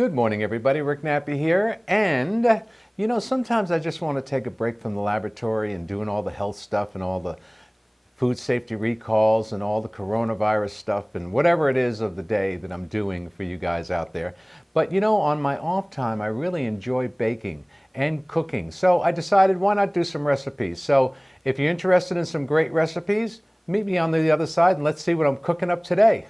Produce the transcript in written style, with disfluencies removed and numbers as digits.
Good morning, everybody. Rick Nappy here. And, sometimes I just want to take a break from the laboratory and doing all the health stuff and all the food safety recalls and all the coronavirus stuff and whatever it is of the day that I'm doing for you guys out there. But, on my off time, I really enjoy baking and cooking. So I decided, why not do some recipes? So if you're interested in some great recipes, meet me on the other side and let's see what I'm cooking up today.